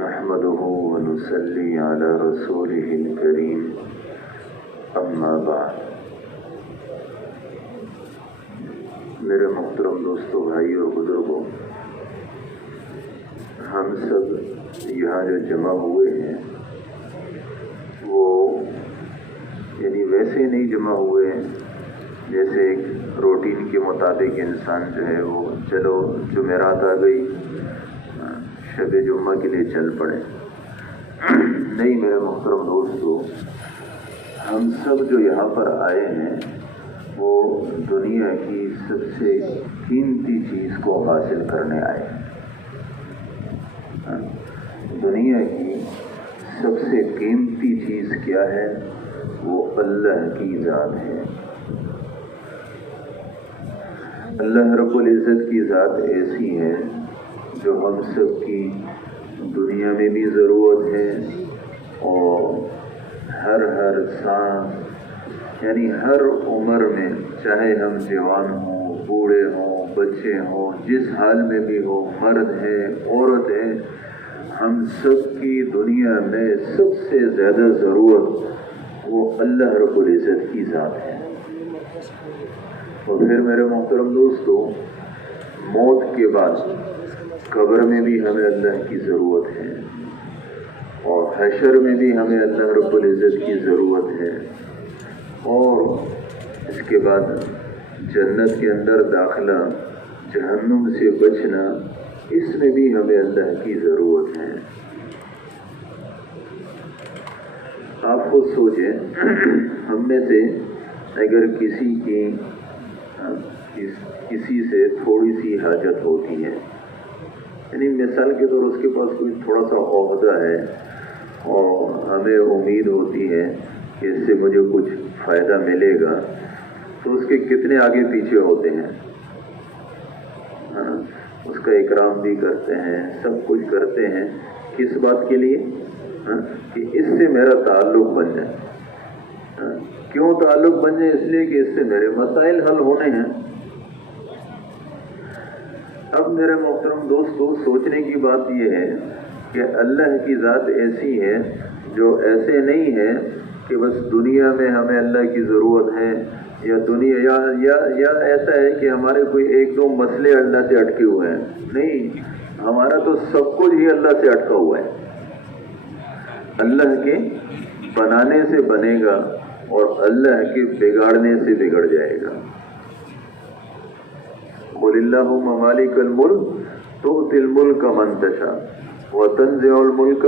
نحمده ونصلي على رسوله الكريم اما بعد۔ میرے محترم دوستوں، بھائی اور بزرگوں، ہم سب یہاں جو جمع ہوئے ہیں وہ یعنی ویسے نہیں جمع ہوئے ہیں جیسے ایک روٹین کے مطابق انسان جو ہے وہ چلو جمعرات آ گئی شب جمعہ کے لیے چل پڑے۔ نہیں میرے محترم دوستو، ہم سب جو یہاں پر آئے ہیں وہ دنیا کی سب سے قیمتی چیز کو حاصل کرنے آئے ہیں۔ دنیا کی سب سے قیمتی چیز کیا ہے؟ وہ اللہ کی ذات ہے۔ اللہ رب العزت کی ذات ایسی ہے جو ہم سب کی دنیا میں بھی ضرورت ہے اور ہر سانس یعنی ہر عمر میں، چاہے ہم جوان ہوں، بوڑھے ہوں، بچے ہوں، جس حال میں بھی ہو، مرد ہے، عورت ہے، ہم سب کی دنیا میں سب سے زیادہ ضرورت وہ اللہ رب العزت کی ذات ہے۔ اور پھر میرے محترم دوستو، موت کے بعد قبر میں بھی ہمیں اللہ کی ضرورت ہے اور حشر میں بھی ہمیں اللہ رب العزت کی ضرورت ہے، اور اس کے بعد جنت کے اندر داخلہ، جہنم سے بچنا، اس میں بھی ہمیں اللہ کی ضرورت ہے۔ آپ خود سوچیں، ہم میں سے اگر کسی سے تھوڑی سی حاجت ہوتی ہے، یعنی مثال کے طور اس کے پاس کوئی تھوڑا سا عہدہ ہے اور ہمیں امید ہوتی ہے کہ اس سے مجھے کچھ فائدہ ملے گا، تو اس کے کتنے آگے پیچھے ہوتے ہیں، اس کا اکرام بھی کرتے ہیں، سب کچھ کرتے ہیں۔ کس بات کے لیے؟ کہ اس سے میرا تعلق بن جائے۔ کیوں تعلق بن جائے؟ اس لیے کہ اس سے میرے مسائل حل ہونے ہیں۔ اب میرے محترم دوستو، سوچنے کی بات یہ ہے کہ اللہ کی ذات ایسی ہے جو ایسے نہیں ہے کہ بس دنیا میں ہمیں اللہ کی ضرورت ہے، یا ایسا ہے کہ ہمارے کوئی ایک دو مسئلے اللہ سے اٹکے ہوئے ہیں۔ نہیں، ہمارا تو سب کچھ ہی اللہ سے اٹکا ہوا ہے۔ اللہ کے بنانے سے بنے گا اور اللہ کے بگاڑنے سے بگڑ جائے گا۔ قل اللہم مالک الملک تؤتی الملک من تشاء وتنزع الملک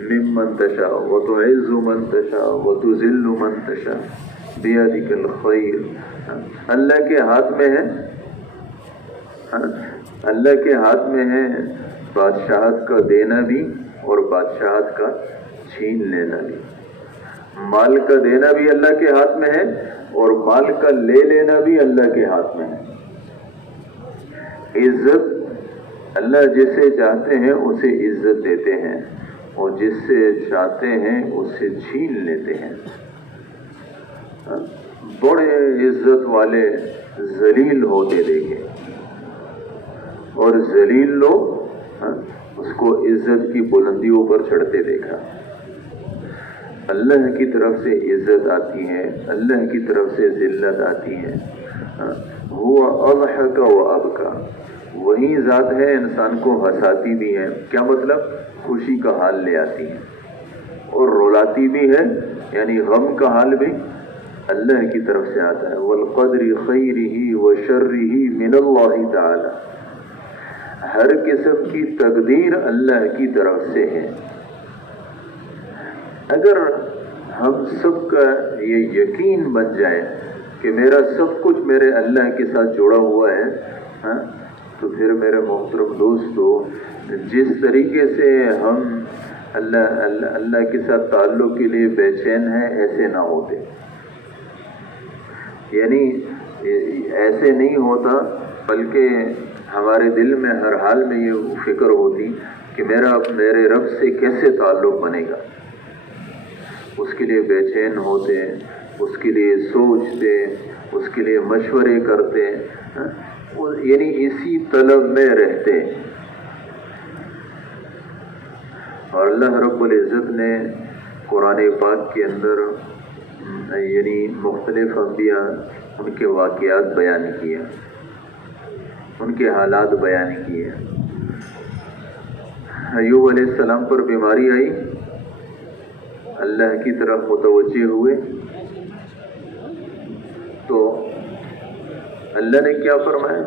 ممن تشاء وتعز من تشاء وتذل من تشاء بیدک الخیر۔ اللہ کے ہاتھ میں ہے، اللہ کے ہاتھ میں ہے بادشاہت کا دینا بھی اور بادشاہت کا چھین لینا بھی۔ مال کا دینا بھی اللہ کے ہاتھ میں ہے اور مال کا لے لینا بھی اللہ کے ہاتھ میں ہے۔ عزت اللہ جسے چاہتے ہیں اسے عزت دیتے ہیں اور جس سے چاہتے ہیں اسے چھین لیتے ہیں۔ بڑے عزت والے ذلیل ہوتے دیکھے اور ذلیل لوگ اس کو عزت کی بلندیوں پر چڑھتے دیکھا۔ اللہ کی طرف سے عزت آتی ہے، اللہ کی طرف سے ذلت آتی ہے۔ ہوا اضحک و ابکا، وہی ذات ہے انسان کو ہنساتی بھی ہے۔ کیا مطلب؟ خوشی کا حال لے آتی ہے اور رلاتی بھی ہے، یعنی غم کا حال بھی اللہ کی طرف سے آتا ہے۔ والقدر خیرہ وشرہ من اللہ تعالی، ہر قسم کی تقدیر اللہ کی طرف سے ہے۔ اگر ہم سب کا یہ یقین بن جائے کہ میرا سب کچھ میرے اللہ کے ساتھ جڑا ہوا ہے، تو پھر میرے محترم دوستو، جس طریقے سے ہم اللہ کے ساتھ تعلق کے لیے بے چین ہیں، ایسے نہ ہوتے۔ یعنی ایسے نہیں ہوتا، بلکہ ہمارے دل میں ہر حال میں یہ فکر ہوتی کہ میرے رب سے کیسے تعلق بنے گا۔ اس کے لیے بے چین ہوتے، اس کے لیے سوچتے، اس کے لیے مشورے کرتے، یعنی اسی طلب میں رہتے۔ اور اللہ رب العزت نے قرآن پاک کے اندر یعنی مختلف انبیاء ان کے واقعات بیان کیے، ان کے حالات بیان کیے۔ ایوب علیہ السلام پر بیماری آئی، اللہ کی طرف متوجہ ہوئے تو اللہ نے کیا فرمایا؟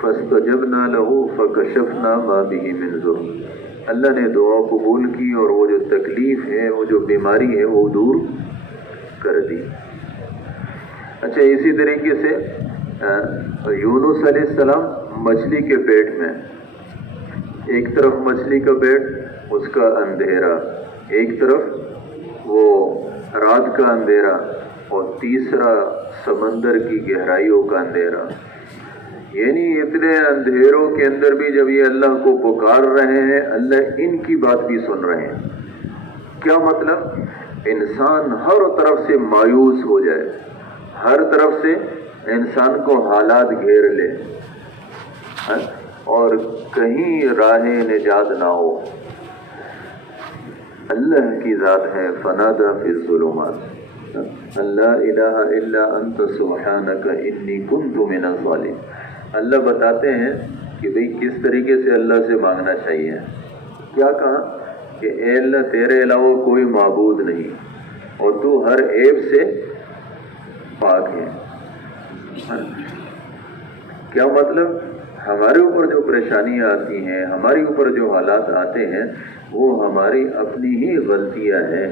فَاسْتَجَبْنَا لَهُ فَكَشَفْنَا مَا بِهِ مِنْ ضُرٍّ۔ اللہ نے دعا قبول کی اور وہ جو تکلیف ہے، وہ جو بیماری ہے، وہ دور کر دی۔ اچھا، اسی طریقے سے یونس علیہ السلام مچھلی کے پیٹ میں، ایک طرف مچھلی کا پیٹ، اس کا اندھیرا، ایک طرف وہ رات کا اندھیرا، اور تیسرا سمندر کی گہرائیوں کا اندھیرا۔ یعنی اتنے اندھیروں کے اندر بھی جب یہ اللہ کو پکار رہے ہیں، اللہ ان کی بات بھی سن رہے ہیں۔ کیا مطلب؟ انسان ہر طرف سے مایوس ہو جائے، ہر طرف سے انسان کو حالات گھیر لے اور کہیں راہ نجات نہ ہو، اللہ کی ذات ہے فنادا فی الظلمات لا الہ الا انت سبحانک انی کنت من الظالمین۔ اللہ بتاتے ہیں کہ بھئی کس طریقے سے اللہ سے مانگنا چاہیے۔ کیا کہا کہ اے اللہ تیرے علاوہ کوئی معبود نہیں اور تو ہر عیب سے پاک ہے۔ کیا مطلب؟ ہمارے اوپر جو پریشانیاں آتی ہیں، ہمارے اوپر جو حالات آتے ہیں، وہ ہماری اپنی ہی غلطیاں ہیں۔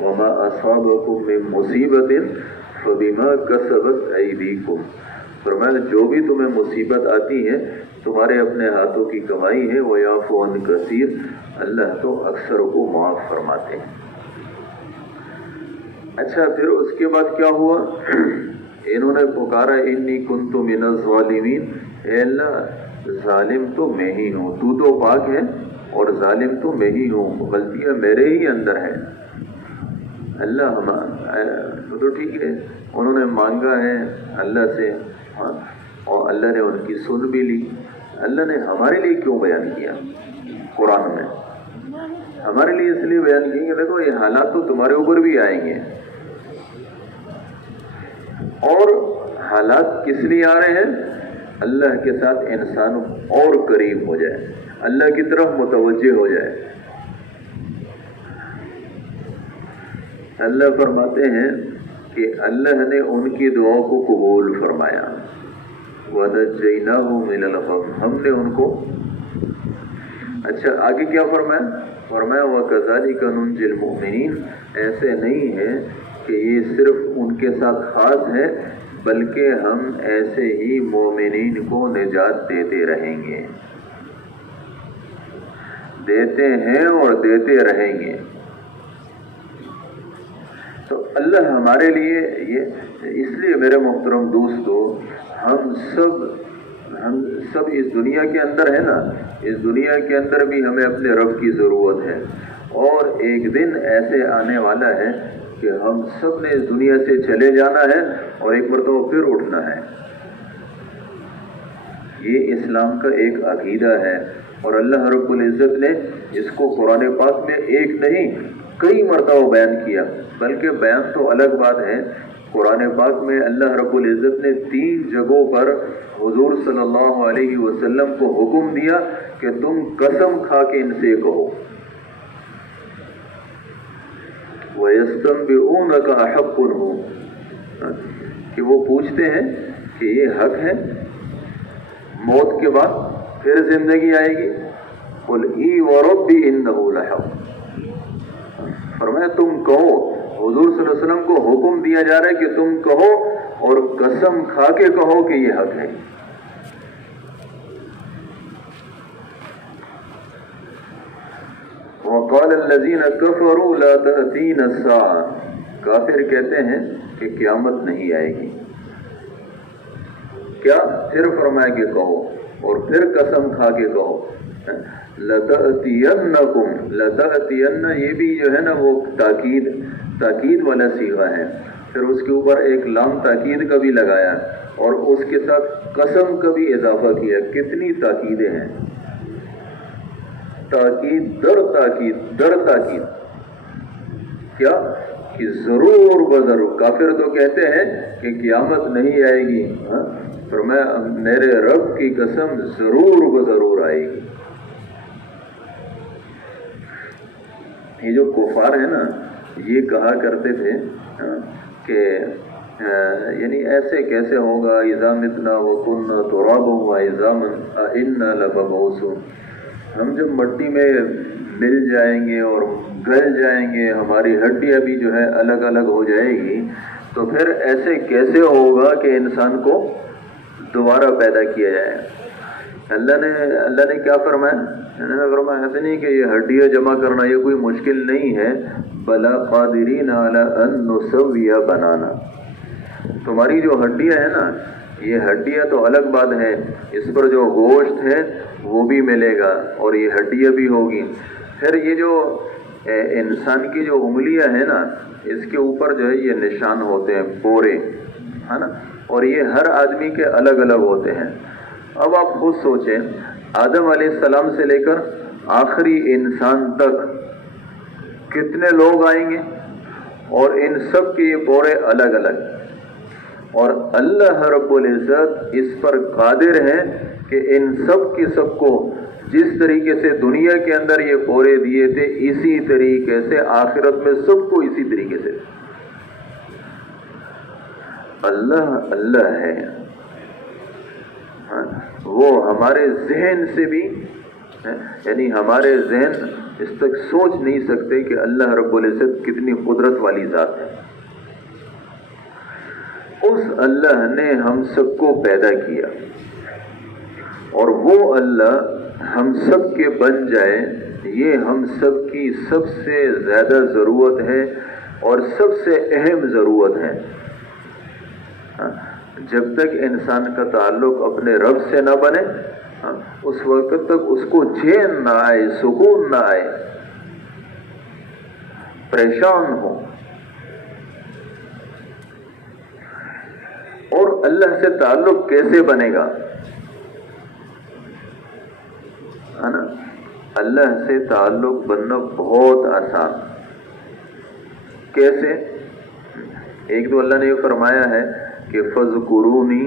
وما اصابکم من مصیبت فبما کسبت ایدیکم۔ فرمایا جو بھی تمہیں مصیبت آتی ہے تمہارے اپنے ہاتھوں کی کمائی ہے، ویعفو عن کثیر، اللہ تو اکثر کو معاف فرماتے ہیں۔ اچھا، پھر اس کے بعد کیا ہوا؟ انہوں نے پکارا انی کنت من الظالمین، اے اللہ ظالم تو میں ہی ہوں، تو تو پاک ہے اور ظالم تو میں ہی ہوں، غلطیاں میرے ہی اندر ہیں۔ اللہ تو ٹھیک ہے، انہوں نے مانگا ہے اللہ سے اور اللہ نے ان کی سن بھی لی۔ اللہ نے ہمارے لیے کیوں بیان کیا قرآن میں؟ ہمارے لیے اس لیے بیان کیا کہ دیکھو یہ حالات تو تمہارے اوپر بھی آئیں گے، اور حالات کس لیے آ رہے ہیں؟ اللہ کے ساتھ انسان اور قریب ہو جائے، اللہ کی طرف متوجہ ہو جائے۔ اللہ فرماتے ہیں کہ اللہ نے ان کی دعاؤں کو قبول فرمایا۔ وَنَجَّيْنَاهُ مِنَ الْغَمِّ، ہم نے ان کو، اچھا آگے کیا فرمایا؟ فرمایا وَكَذَلِكَ نُنْجِي الْمُؤْمِنِينَ، ایسے نہیں ہے کہ یہ صرف ان کے ساتھ خاص ہے، بلکہ ہم ایسے ہی مومنین کو نجات دیتے رہیں گے، دیتے ہیں اور دیتے رہیں گے۔ تو اللہ ہمارے لیے یہ، اس لیے میرے محترم دوستو، ہم سب اس دنیا کے اندر ہے نا، اس دنیا کے اندر بھی ہمیں اپنے رب کی ضرورت ہے، اور ایک دن ایسے آنے والا ہے کہ ہم سب نے اس دنیا سے چلے جانا ہے اور ایک مرتبہ پھر اٹھنا ہے۔ یہ اسلام کا ایک عقیدہ ہے، اور اللہ رب العزت نے اس کو قرآن پاک میں ایک نہیں کئی مرتبہ بیان کیا، بلکہ بیان تو الگ بات ہے۔ قرآن پاک میں اللہ رب العزت نے 3 جگہوں پر حضور صلی اللہ علیہ وسلم کو حکم دیا کہ تم قسم کھا کے ان سے کہو، وَيَسْتَنْبِئُونَكَ أَحَقٌّ هُوَ، کہ وہ پوچھتے ہیں کہ یہ حق ہے، موت کے بعد پھر زندگی آئے گی؟ قُلْ إِي وَرَبِّي إِنَّهُ لَحَقٌّ، فرمایا تم کہو، حضور صلی اللہ علیہ وسلم کو حکم دیا جا رہا ہے کہ تم کہو اور قسم کھا کے کہو کہ یہ حق ہے۔ وَقَالَ الَّذِينَ كَفَرُوا لَا تَأْتِينَا السَّاعَةُ، کافر کہتے ہیں کہ قیامت نہیں آئے گی۔ کیا؟ پھر فرمایا کہ کہو، اور پھر قسم کھا کے کہو۔ لَتَأْتِيَنَّكُمْ، لَتَأْتِيَنَّ یہ بھی جو ہے نا وہ تاکید والا صیغہ ہے، پھر اس کے اوپر ایک لام تاکید کا بھی لگایا اور اس کے ساتھ قسم کا بھی اضافہ کیا۔ کتنی تاکیدیں ہیں! تاکید در تاکید کیا کہ ضرور بضرور. کافر تو کہتے ہیں کہ قیامت نہیں آئے گی، فرمایا میرے رب کی قسم ضرور بضرور آئے گی. یہ جو کفار ہیں نا، یہ کہا کرتے تھے کہ یعنی ایسے کیسے ہوگا، اذا متنا وکنا ترابا وعظاما انا لمبعوثون. ہم جب مٹی میں مل جائیں گے اور گل جائیں گے، ہماری ہڈیاں بھی جو ہے الگ الگ ہو جائے گی، تو پھر ایسے کیسے ہوگا کہ انسان کو دوبارہ پیدا کیا جائے. اللہ نے کیا فرمایا؟ انہوں نے فرمایا ایسے نہیں کہ یہ ہڈیاں جمع کرنا یہ کوئی مشکل نہیں ہے، بلا قادرین علی ان نسوی بنانا. تمہاری جو ہڈیاں ہیں نا، یہ ہڈیاں تو الگ بات ہے، اس پر جو گوشت ہے وہ بھی ملے گا اور یہ ہڈیاں بھی ہوگی. پھر یہ جو انسان کی جو انگلیاں ہیں نا، اس کے اوپر جو ہے یہ نشان ہوتے ہیں پورے، ہے نا، اور یہ ہر آدمی کے الگ الگ ہوتے ہیں. اب آپ خود سوچیں، آدم علیہ السلام سے لے کر آخری انسان تک کتنے لوگ آئیں گے، اور ان سب کے یہ پورے الگ الگ. اور اللہ رب العزت اس پر قادر ہے کہ ان سب کی سب کو جس طریقے سے دنیا کے اندر یہ پورے دیے تھے، اسی طریقے سے آخرت میں سب کو اسی طریقے سے. اللہ ہے، وہ ہمارے ذہن سے بھی، یعنی ہمارے ذہن اس تک سوچ نہیں سکتے کہ اللہ رب العزت کتنی قدرت والی ذات ہے. اس اللہ نے ہم سب کو پیدا کیا، اور وہ اللہ ہم سب کے بن جائے، یہ ہم سب کی سب سے زیادہ ضرورت ہے اور سب سے اہم ضرورت ہے. جب تک انسان کا تعلق اپنے رب سے نہ بنے، اس وقت تک اس کو چین نہ آئے، سکون نہ آئے، پریشان ہو. اور اللہ سے تعلق کیسے بنے گا؟ ہے نا، اللہ سے تعلق بننا بہت آسان. کیسے؟ ایک تو اللہ نے یہ فرمایا ہے کہ فَاذْكُرُونِي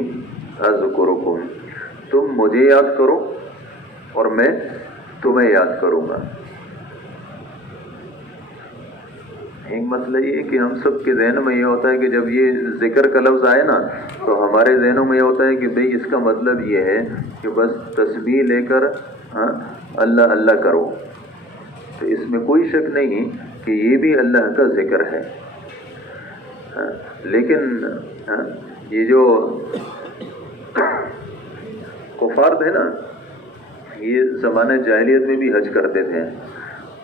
أَذْكُرُكُمْ، تم مجھے یاد کرو اور میں تمہیں یاد کروں گا. ایک مسئلہ یہ ہے کہ ہم سب کے ذہن میں یہ ہوتا ہے کہ جب یہ ذکر کا لفظ آئے نا، تو ہمارے ذہنوں میں یہ ہوتا ہے کہ بھئی اس کا مطلب یہ ہے کہ بس تسبیح لے کر اللہ اللہ کرو. تو اس میں کوئی شک نہیں کہ یہ بھی اللہ کا ذکر ہے. لیکن یہ جو کفار تھے نا، یہ زمانہ جاہلیت میں بھی حج کرتے تھے.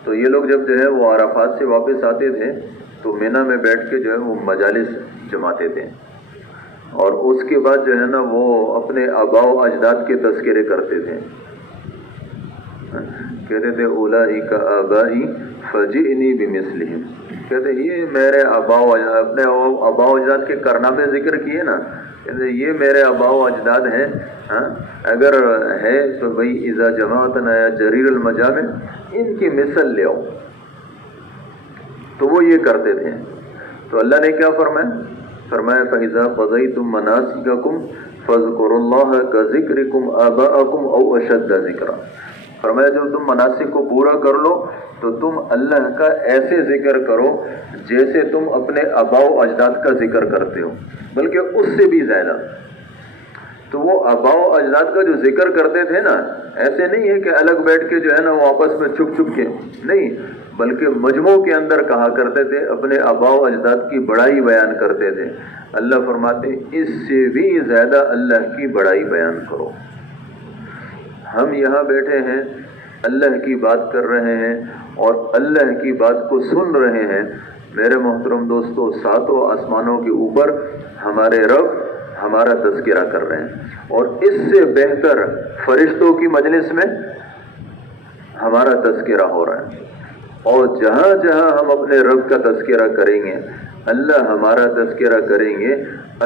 تو یہ لوگ جب جو ہے وہ عرفات سے واپس آتے تھے تو مینا میں بیٹھ کے جو ہے وہ مجالس جماتے تھے، اور اس کے بعد جو ہے نا وہ اپنے آباء و اجداد کے تذکرے کرتے تھے. کہتے تھے اولئک آبائی فجئنی بمثلہم، کہتے یہ میرے اپنے آباء و اجداد کے کارنامے ذکر کیے نا، کہتے یہ میرے آباء و اجداد ہیں. اگر ہے تو بھئی اذا جماعتنا یا جریر المجامع، ان کی مثل لے آؤ. تو وہ یہ کرتے تھے. تو اللہ نے کیا فرمایا؟ فَإِذَا قَضَيْتُم مَّنَاسِكَكُمْ فَاذْكُرُوا اللَّهَ كَذِكْرِكُمْ آبَاءَكُمْ أَوْ أَشَدَّ ذِكْرًا. فرمایا جب تم مناسک کو پورا کر لو تو تم اللہ کا ایسے ذکر کرو جیسے تم اپنے آباء و اجداد کا ذکر کرتے ہو، بلکہ اس سے بھی زیادہ. تو وہ آباء و اجداد کا جو ذکر کرتے تھے نا، ایسے نہیں ہے کہ الگ بیٹھ کے جو ہے نا وہ آپس میں چھپ چھپ کے نہیں، بلکہ مجموع کے اندر کہا کرتے تھے، اپنے آباء و اجداد کی بڑائی بیان کرتے تھے. اللہ فرماتے اس سے بھی زیادہ اللہ کی بڑائی بیان کرو. ہم یہاں بیٹھے ہیں، اللہ کی بات کر رہے ہیں اور اللہ کی بات کو سن رہے ہیں. میرے محترم دوستو، ساتوں آسمانوں کے اوپر ہمارے رب ہمارا تذکرہ کر رہے ہیں، اور اس سے بہتر فرشتوں کی مجلس میں ہمارا تذکرہ ہو رہا ہے. اور جہاں جہاں ہم اپنے رب کا تذکرہ کریں گے، اللہ ہمارا تذکرہ کریں گے،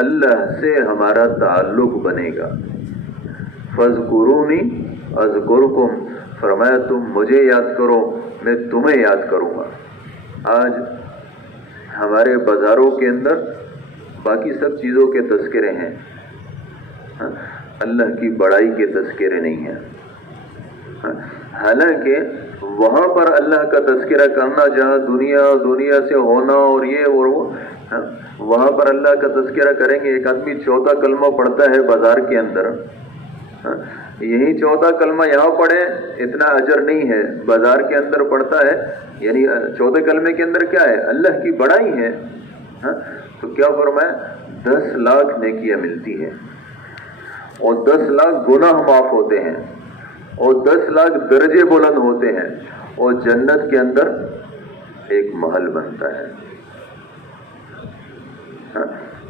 اللہ سے ہمارا تعلق بنے گا. فَاذْكُرُونِي أَذْكُرْكُمْ فرمایا تم مجھے یاد کرو میں تمہیں یاد کروں گا۔ آج ہمارے بازاروں کے اندر باقی سب چیزوں کے تذکرے ہیں، اللہ کی بڑائی کے تذکرے نہیں ہیں۔ حالانکہ وہاں پر اللہ کا تذکرہ کرنا جہاں دنیا سے ہونا اور یہ اور وہ، وہاں پر اللہ کا تذکرہ کریں گے۔ ایک آدمی 14 کلمہ پڑھتا ہے بازار کے اندر، یہی 14 کلمہ یہاں پڑھے اتنا اجر نہیں ہے، بازار کے اندر پڑھتا ہے، یعنی 14 کلمے کے اندر کیا ہے؟ اللہ کی بڑائی ہے۔ تو کیا فرمایا؟ 10 لاکھ نیکیاں ملتی ہے، اور 10 لاکھ گناہ معاف ہوتے ہیں، اور 10 لاکھ درجے بلند ہوتے ہیں، اور جنت کے اندر ایک محل بنتا ہے۔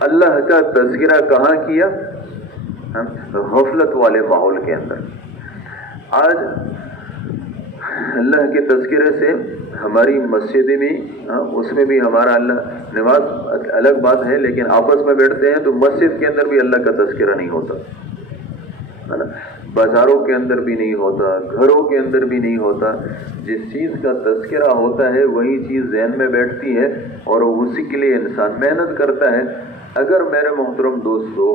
اللہ کا تذکرہ کہاں کیا؟ غفلت والے ماحول کے اندر۔ آج اللہ کے تذکرے سے ہماری مسجدیں بھی، اس میں بھی ہمارا اللہ، نماز الگ بات ہے لیکن آپس میں بیٹھتے ہیں تو مسجد کے اندر بھی اللہ کا تذکرہ نہیں ہوتا، بازاروں کے اندر بھی نہیں ہوتا، گھروں کے اندر بھی نہیں ہوتا۔ جس چیز کا تذکرہ ہوتا ہے وہی چیز ذہن میں بیٹھتی ہے اور اسی کے لیے انسان محنت کرتا ہے۔ اگر میرے محترم دوستو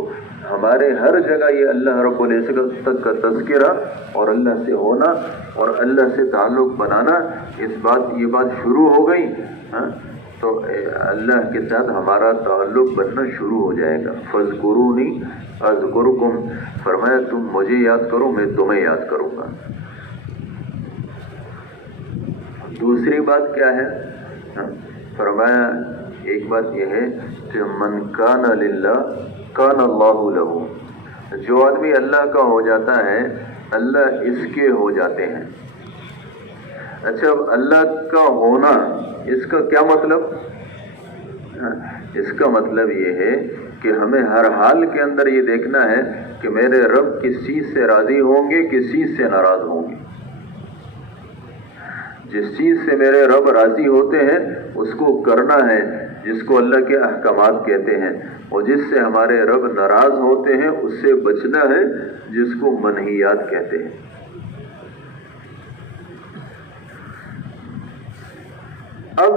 ہمارے ہر جگہ یہ اللہ رب العزت کا تذکرہ اور اللہ سے ہونا اور اللہ سے تعلق بنانا، یہ بات شروع ہو گئی، تو اللہ کے ساتھ ہمارا تعلق بننا شروع ہو جائے گا۔ فاذکرونی اذکرکم، فرمایا تم مجھے یاد کرو میں تمہیں یاد کروں گا۔ دوسری بات کیا ہے؟ فرمایا ایک بات یہ ہے کہ من کان للہ کان اللہ لہ، جو آدمی اللہ کا ہو جاتا ہے اللہ اس کے ہو جاتے ہیں۔ اچھا، اب اللہ کا ہونا اس کا کیا مطلب؟ اس کا مطلب یہ ہے کہ ہمیں ہر حال کے اندر یہ دیکھنا ہے کہ میرے رب کس چیز سے راضی ہوں گے، کس چیز سے ناراض ہوں گے۔ جس چیز سے میرے رب راضی ہوتے ہیں اس کو کرنا ہے، جس کو اللہ کے احکامات کہتے ہیں، اور جس سے ہمارے رب ناراض ہوتے ہیں اس سے بچنا ہے، جس کو منہیات کہتے ہیں۔ اب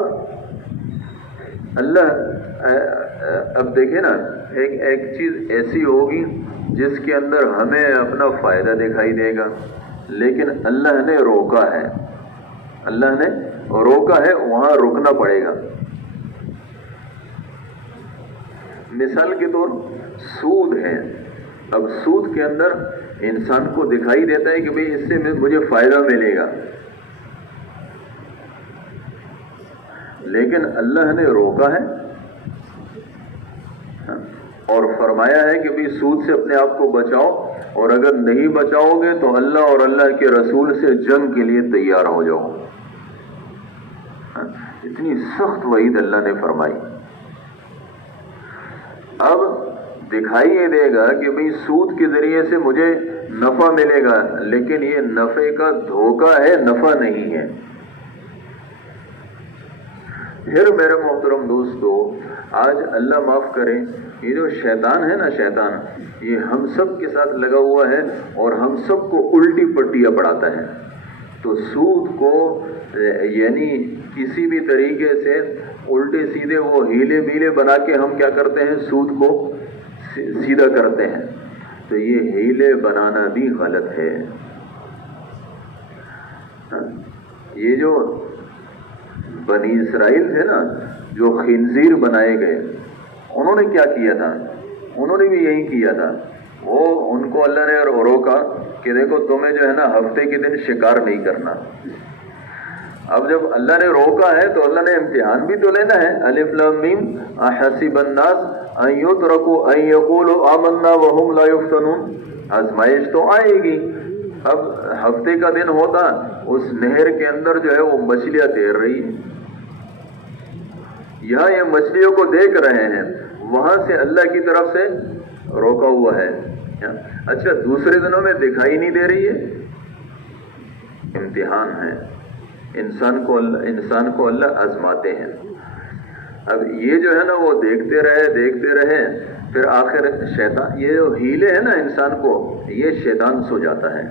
اب دیکھیں نا، ایک چیز ایسی ہوگی جس کے اندر ہمیں اپنا فائدہ دکھائی دے گا، لیکن اللہ نے روکا ہے، اللہ نے روکا ہے، وہاں رکنا پڑے گا۔ مثال کے طور سود ہے، اب سود کے اندر انسان کو دکھائی دیتا ہے کہ بھئی اس سے مجھے فائدہ ملے گا، لیکن اللہ نے روکا ہے اور فرمایا ہے کہ بھئی سود سے اپنے آپ کو بچاؤ، اور اگر نہیں بچاؤ گے تو اللہ اور اللہ کے رسول سے جنگ کے لیے تیار ہو جاؤ۔ اتنی سخت وعید اللہ نے فرمائی۔ اب دکھائی یہ دے گا کہ بھئی سود کے ذریعے سے مجھے نفع ملے گا، لیکن یہ نفع کا دھوکہ ہے، نفع نہیں ہے۔ پھر میرے محترم دوستو، آج اللہ معاف کرے، یہ جو شیطان ہے نا، شیطان یہ ہم سب کے ساتھ لگا ہوا ہے اور ہم سب کو الٹی پٹیاں پڑھاتا ہے۔ تو سود کو یعنی کسی بھی طریقے سے الٹے سیدھے وہ ہیلے میلے بنا کے ہم کیا کرتے ہیں، سود کو سیدھا کرتے ہیں۔ تو یہ ہیلے بنانا بھی غلط ہے۔ یہ جو بنی اسرائیل تھے نا، جو خنزیر بنائے گئے، انہوں نے کیا کیا تھا؟ انہوں نے بھی یہی کیا تھا۔ وہ ان کو اللہ نے روکا کہ دیکھو تمہیں جو ہے نا ہفتے کے دن شکار نہیں کرنا۔ اب جب اللہ نے روکا ہے تو اللہ نے امتحان بھی تو لینا ہے۔ الف لام میم احسب الناس ان یترکوا ان یقولوا آمنا وهم لا یفتنون، آزمائش تو آئے گی۔ اب ہفتے کا دن ہوتا، اس نہر کے اندر جو ہے وہ مچھلیاں تیر رہی ہیں، یہاں یہ مچھلیوں کو دیکھ رہے ہیں، وہاں سے اللہ کی طرف سے روکا ہوا ہے۔ اچھا، دوسرے دنوں میں دکھائی نہیں دے رہی ہے، امتحان ہے، انسان کو اللہ آزماتے ہیں۔ اب یہ جو ہے نا وہ دیکھتے رہے، پھر آخر شیطان، یہ جو ہیلے ہیں نا انسان کو، یہ شیطان سو جاتا ہے۔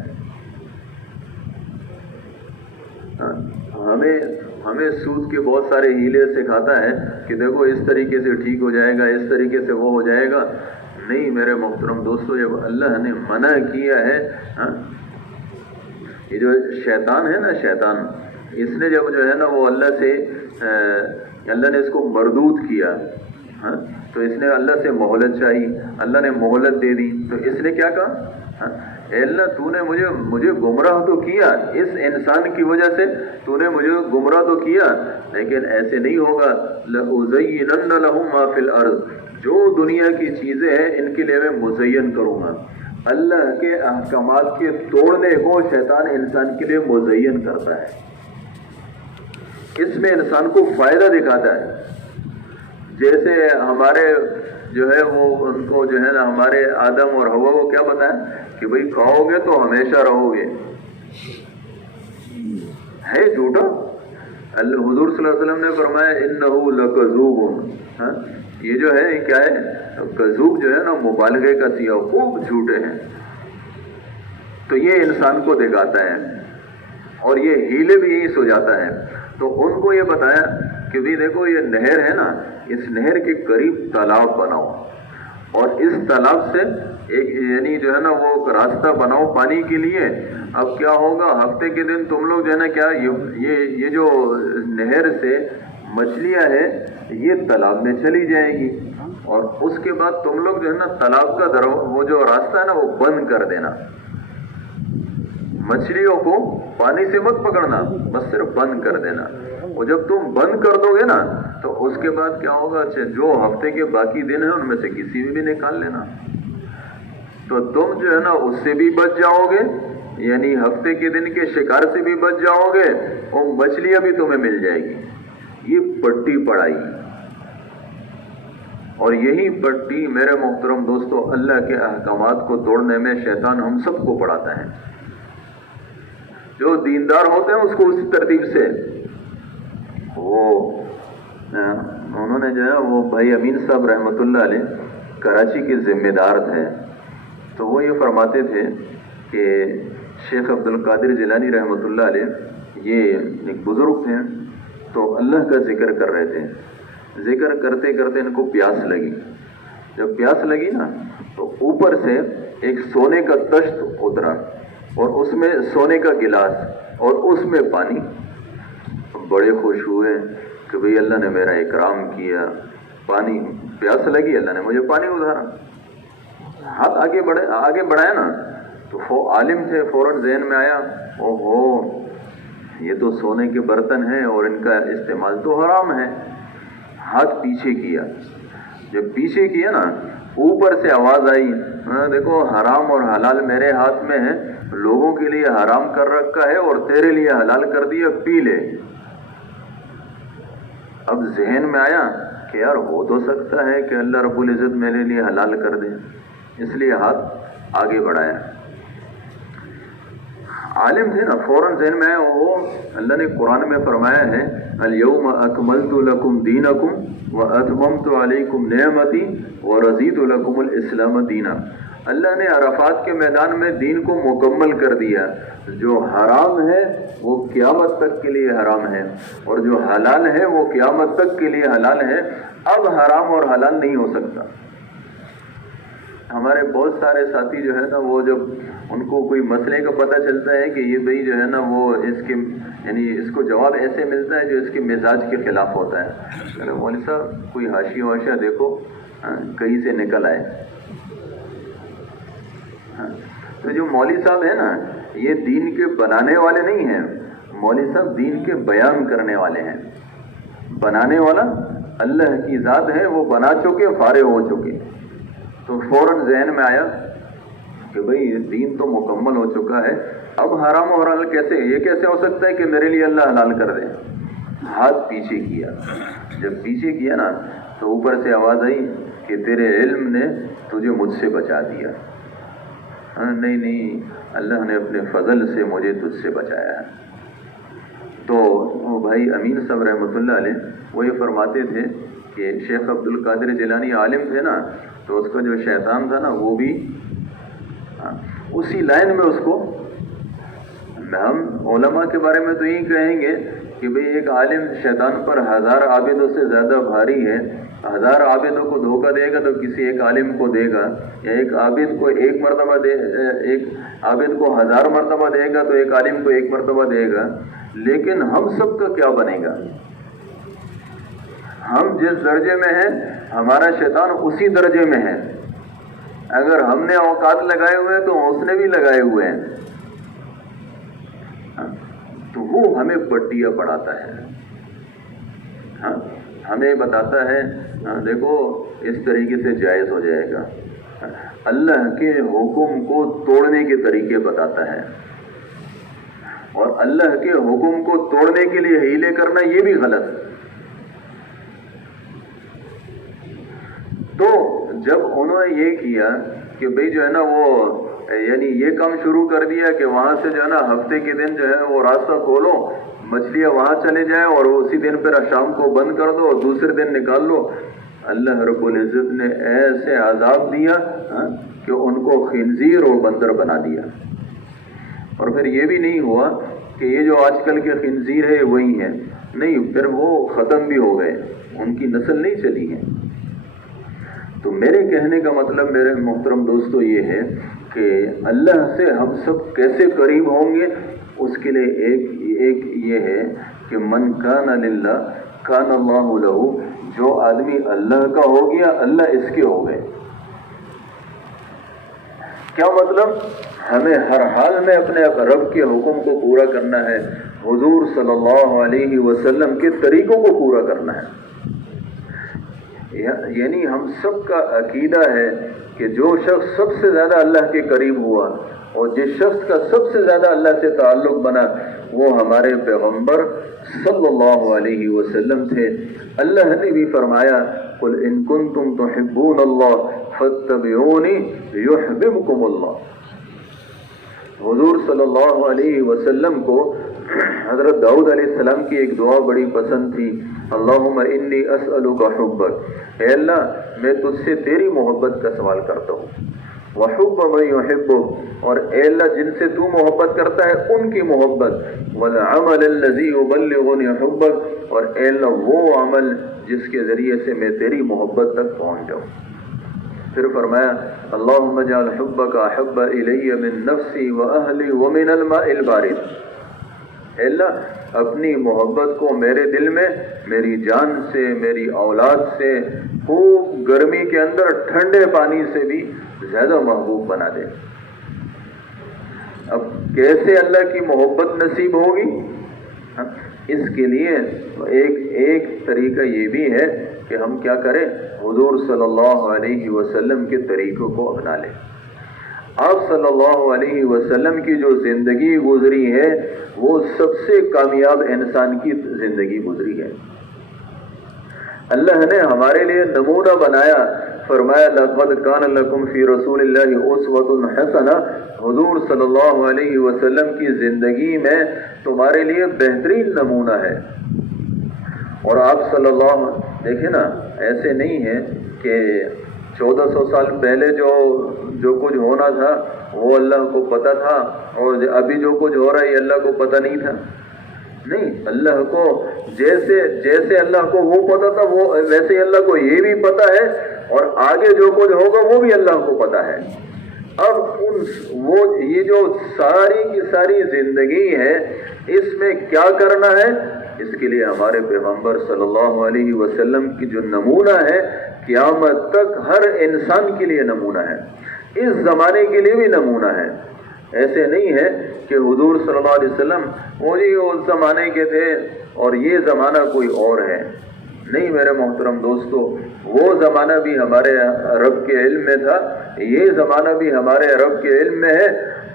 ہمیں سود کے بہت سارے ہیلے سکھاتا ہے کہ دیکھو اس طریقے سے ٹھیک ہو جائے گا، اس طریقے سے وہ ہو جائے گا. نہیں میرے محترم دوستو، جب اللہ نے منع کیا ہے، یہ جو شیطان ہے نا، شیطان اس نے جب جو ہے نا وہ اللہ نے اس کو مردود کیا، تو اس نے اللہ سے مہلت چاہی، اللہ نے مہلت دے دی. تو اس نے کیا کہا؟ اے اللہ تو نے مجھے گمراہ تو کیا، اس انسان کی وجہ سے تو نے مجھے گمراہ تو کیا، لیکن ایسے نہیں ہوگا. لَأُزَيِّنَنَّ لَهُم مَا فِي الْأَرْضِ، جو دنیا کی چیزیں ہیں ان کے لیے میں مزین کروں گا. اللہ کے احکامات کے توڑنے کو شیطان انسان کے لیے مزین کرتا ہے، اس میں انسان کو فائدہ دکھاتا ہے. جیسے ہمارے جو ہے وہ ان کو جو ہے نا ہمارے آدم اور حوا کو کیا بتایا کہ بھئی کھاؤ گے تو ہمیشہ رہو گے. ہے جھوٹا. حضور صلی اللہ علیہ وسلم نے فرمایا انہو لکذوب، یہ جو ہے کیا ہے؟ کذوب جو ہے نا مبالغے کا سیاح، خوب جھوٹے ہیں. تو یہ انسان کو دکھاتا ہے اور یہ ہیلے بھی یہی سو جاتا ہے. تو ان کو یہ بتایا کہ بھی دیکھو یہ نہر ہے نا، اس نہر کے قریب تالاب بناؤ اور اس تالاب سے ایک یعنی جو ہے نا وہ راستہ بناؤ پانی کے لیے. اب کیا ہوگا، ہفتے کے دن تم لوگ جو ہے نا کیا یہ جو نہر سے مچھلیاں ہیں یہ تالاب میں چلی جائے گی، اور اس کے بعد تم لوگ جو ہے نا تالاب کا وہ جو راستہ ہے نا وہ بند کر دینا. مچھلیوں کو پانی سے مت پکڑنا، بس صرف بند کر دینا. اور جب تم بند کر دو گے نا تو اس کے بعد کیا ہوگا، جو ہفتے کے باقی دن ہیں ان میں سے کسی میں بھی نکال لینا. تو تم جو ہے نا اس سے بھی بچ جاؤ گے، یعنی ہفتے کے دن کے شکار سے بھی بچ جاؤ گے، اور مچھلیاں بھی تمہیں مل جائے گی. یہ پٹی پڑائی، اور یہی پٹی میرے محترم دوستو اللہ کے احکامات کو توڑنے میں شیطان ہم سب کو پڑھاتا ہے. جو دیندار ہوتے ہیں اس کو اس ترتیب سے انہوں نے جو ہے وہ بھائی امین صاحب رحمۃ اللہ علیہ کراچی کے ذمہ دار تھے. تو وہ یہ فرماتے تھے کہ شیخ عبد القادر جیلانی رحمۃ اللہ علیہ یہ ایک بزرگ تھے، تو اللہ کا ذکر کر رہے تھے. ذکر کرتے کرتے ان کو پیاس لگی. جب پیاس لگی نا تو اوپر سے ایک سونے کا تشت اترا اور اس میں سونے کا گلاس اور اس میں پانی. بڑے خوش ہوئے کہ بھئی اللہ نے میرا اکرام کیا، پانی پیاس لگی اللہ نے مجھے پانی ادھارا. ہاتھ آگے بڑھایا نا تو عالم تھے، فوراً ذہن میں آیا اوہو یہ تو سونے کے برتن ہیں اور ان کا استعمال تو حرام ہے. ہاتھ پیچھے کیا. جب پیچھے کیا نا اوپر سے آواز آئی، دیکھو حرام اور حلال میرے ہاتھ میں ہے، لوگوں کے لیے حرام کر رکھا ہے اور تیرے لیے حلال کر دیا، پی لے. اب ذہن میں آیا کہ یار ہو تو سکتا ہے کہ اللہ رب العزت میرے لیے حلال کر دے، اس لیے ہاتھ آگے بڑھایا. عالم تھے نا، فوراً ذہن میں آیا وہ اللہ نے قرآن میں فرمایا ہے الیوم اکملت لکم دینکم واتممت علیکم نعمتی ورضیت لکم الاسلام دینا. اللہ نے عرفات کے میدان میں دین کو مکمل کر دیا. جو حرام ہے وہ قیامت تک کے لیے حرام ہے اور جو حلال ہے وہ قیامت تک کے لیے حلال ہے. اب حرام اور حلال نہیں ہو سکتا. ہمارے بہت سارے ساتھی جو ہے نا وہ جب ان کو کوئی مسئلے کا پتہ چلتا ہے کہ یہ بھائی جو ہے نا وہ اس کے یعنی اس کو جواب ایسے ملتا ہے جو اس کے مزاج کے خلاف ہوتا ہے، مولوی صاحب کوئی حاشیہ واشیہ دیکھو کہیں سے نکل آئے. تو جو مولوی صاحب ہیں نا یہ دین کے بنانے والے نہیں ہیں، مولوی صاحب دین کے بیان کرنے والے ہیں. بنانے والا اللہ کی ذات ہے، وہ بنا چکے فارغ ہو چکے. تو فوراً ذہن میں آیا کہ بھئی دین تو مکمل ہو چکا ہے، اب حرام و حلال یہ کیسے ہو سکتا ہے کہ میرے لیے اللہ حلال کر دے. ہاتھ پیچھے کیا. جب پیچھے کیا نا تو اوپر سے آواز آئی کہ تیرے علم نے تجھے مجھ سے بچا دیا. نہیں اللہ نے اپنے فضل سے مجھے تجھ سے بچایا ہے. تو وہ بھائی امین صاحب رحمۃ اللہ علیہ وہ یہ فرماتے تھے کہ شیخ عبد القادر جیلانی عالم تھے نا، تو اس کا جو شیطان تھا نا وہ بھی اسی لائن میں اس کو ہم علماء کے بارے میں تو یہی کہیں گے کہ بھئی ایک عالم شیطان پر 1000 عابدوں سے زیادہ بھاری ہے. 1000 عابدوں کو دھوکہ دے گا تو کسی ایک عالم کو دے گا, یا ایک عابد کو ایک مرتبہ ایک عابد کو 1000 مرتبہ دے گا تو ایک عالم کو ایک مرتبہ دے گا. لیکن ہم سب کا کیا بنے گا؟ ہم جس درجے میں ہیں ہمارا شیطان اسی درجے میں ہے. اگر ہم نے اوقات لگائے ہوئے ہیں تو اس نے بھی لگائے ہوئے ہیں, تو وہ ہمیں پٹیاں پڑھاتا ہے, ہمیں بتاتا ہے دیکھو اس طریقے سے جائز ہو جائے گا. اللہ کے حکم کو توڑنے کے طریقے بتاتا ہے, اور اللہ کے حکم کو توڑنے کے لیے ہیلے کرنا یہ بھی غلط. تو جب انہوں نے یہ کیا کہ بھئی جو ہے نا وہ یعنی یہ کام شروع کر دیا کہ وہاں سے جو ہے نا ہفتے کے دن جو ہے وہ راستہ کھولو, مچھلیاں وہاں چلے جائیں اور اسی دن پھر شام کو بند کر دو اور دوسرے دن نکال لو. اللہ رب العزت نے ایسے عذاب دیا کہ ان کو خنزیر اور بندر بنا دیا. اور پھر یہ بھی نہیں ہوا کہ یہ جو آج کل کے خنزیر ہے وہی ہیں, نہیں, پھر وہ ختم بھی ہو گئے, ان کی نسل نہیں چلی ہے. تو میرے کہنے کا مطلب میرے محترم دوستو یہ ہے کہ اللہ سے ہم سب کیسے قریب ہوں گے, اس کے لیے ایک یہ ہے کہ من کان للہ کان اللہ لہ. جو آدمی اللہ کا ہو گیا اللہ اس کے ہو گئے. کیا مطلب؟ ہمیں ہر حال میں اپنے رب کے حکم کو پورا کرنا ہے, حضور صلی اللہ علیہ وسلم کے طریقوں کو پورا کرنا ہے. یعنی ہم سب کا عقیدہ ہے کہ جو شخص سب سے زیادہ اللہ کے قریب ہوا اور جس شخص کا سب سے زیادہ اللہ سے تعلق بنا وہ ہمارے پیغمبر صلی اللہ علیہ وسلم تھے. اللہ نے بھی فرمایا قل ان کنتم تحبون اللہ فاتبعونی یحببکم اللہ. حضور صلی اللہ علیہ وسلم کو حضرت داؤد علیہ السلام کی ایک دعا بڑی پسند تھی, اللہم انی اسألک حبک. اے اللہ میں تجھ سے تیری محبت کا سوال کرتا ہوں, وحب من یحبک, اور اے اللہ جن سے تو محبت کرتا ہے ان کی محبت, والعمل الذی یبلغنی حبک, اور اے اللہ وہ عمل جس کے ذریعے سے میں تیری محبت تک پہنچ جاؤں. پھر فرمایا اللہم اجعل حبک احب الی من نفسی واہلی ومن الماء البارد. اے اللہ اپنی محبت کو میرے دل میں میری جان سے, میری اولاد سے, خوب گرمی کے اندر ٹھنڈے پانی سے بھی زیادہ محبوب بنا دے. اب کیسے اللہ کی محبت نصیب ہوگی؟ اس کے لیے ایک طریقہ یہ بھی ہے کہ ہم کیا کریں, حضور صلی اللہ علیہ وسلم کے طریقوں کو اپنا لیں. آپ صلی اللہ علیہ وسلم کی جو زندگی گزری ہے وہ سب سے کامیاب انسان کی زندگی گزری ہے. اللہ نے ہمارے لیے نمونہ بنایا, فرمایا لقد کان لکم فی رسول اللہ اسوۃ حسنہ. حضور صلی اللہ علیہ وسلم کی زندگی میں تمہارے لیے بہترین نمونہ ہے. اور آپ صلی اللہ دیکھیں نا, ایسے نہیں ہے کہ 1400 سال پہلے جو کچھ ہونا تھا وہ اللہ کو پتہ تھا اور ابھی جو کچھ ہو رہا ہے یہ اللہ کو پتہ نہیں تھا. نہیں, اللہ کو جیسے اللہ کو وہ پتہ تھا وہ ویسے ہی اللہ کو یہ بھی پتہ ہے, اور آگے جو کچھ ہوگا وہ بھی اللہ کو پتہ ہے. اب یہ جو ساری کی ساری زندگی ہے اس میں کیا کرنا ہے, اس کے لیے ہمارے پیغمبر صلی اللہ علیہ وسلم کی جو نمونہ ہے قیامت تک ہر انسان کے لیے نمونہ ہے, اس زمانے کے لیے بھی نمونہ ہے. ایسے نہیں ہے کہ حضور صلی اللہ علیہ وسلم وہ جی اس زمانے کے تھے اور یہ زمانہ کوئی اور ہے. نہیں میرے محترم دوستو, وہ زمانہ بھی ہمارے رب کے علم میں تھا, یہ زمانہ بھی ہمارے رب کے علم میں ہے.